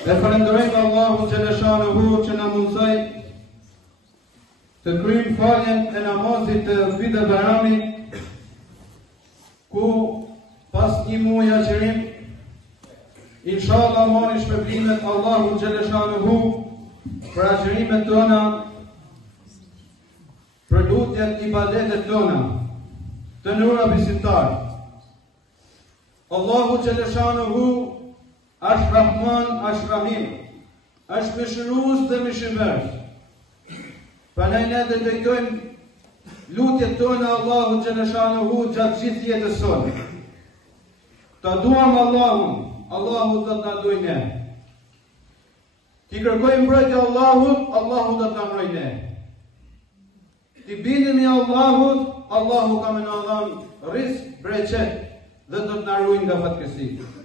E falenderojmë Allahun xhaleshanuhu që na mundsoi të kryejmë faljen e namazit të vitit Bayramit, ku pas një muaji agjërim, inshallah marrim shpërblimet Allahun xhaleshanuhu për agjërimet tona, për lutjet, ibadetet tona, të nderuar besimtarë. Allahu xhaleshanuhu është Rahman, është Rahim, është mëshirues dhe mëshirëvers. Prandaj ne do të drejtojmë lutjet tona Allahu xhaleshanuhu gjatë gjithë jetës sonë. Ta duam Allahun, Allahu do të na duajë ne. Ti kërkojmë mbrojtje Allahut, Allahu do të na mbrojë ne. Ti bindemi Allahut, Allahu ka më na dhënë rizq, bereqet dhe do të na ruajë nga fatkeqësia.